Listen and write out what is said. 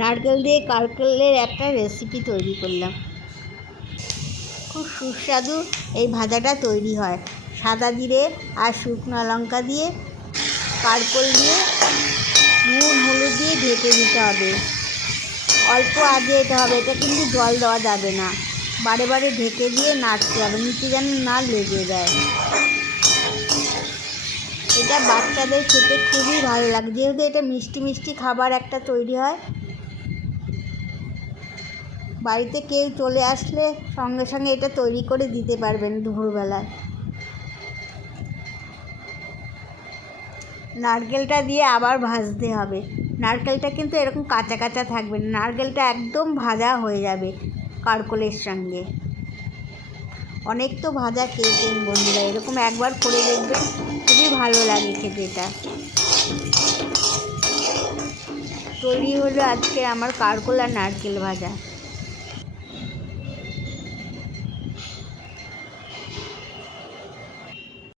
নারকেল দিয়ে কারকেলের একটা রেসিপি তৈরি করলাম। খুব সুস্বাদু এই ভাজাটা তৈরি হয়। সাদা জিরে আর শুকনো লঙ্কা দিয়ে, কারকল দিয়ে, নুন হলুদ দিয়ে ঢেকে দিতে হবে। অল্প আঁচে দিতে হবে, এটা কিন্তু জল দেওয়া যাবে না। বারে বারে ঢেকে দিয়ে নাড়তে হবে, নিচে যেন না লেগে যায়। এটা বাচ্চাদের খেতে খুবই ভালো লাগে, যেহেতু এটা মিষ্টি মিষ্টি খাবার একটা তৈরি হয়। বাড়িতে কেউ চলে আসলে সঙ্গে সঙ্গে এটা তৈরি করে দিতে পারবেন দুপুরবেলায়। নারকেলটা দিয়ে আবার ভাজতে হবে। নারকেলটা কিন্তু এরকম কাঁচা কাঁচা থাকবে না, নারকেলটা একদম ভাজা হয়ে যাবে কারকলের সঙ্গে। অনেক তো ভাজা খেয়েছেন বন্ধুরা, এরকম একবার করে দেখবেন, খুবই ভালো লাগে খেতে। এটা তৈরি হলো আজকে আমার কারকল আর নারকেল ভাজা।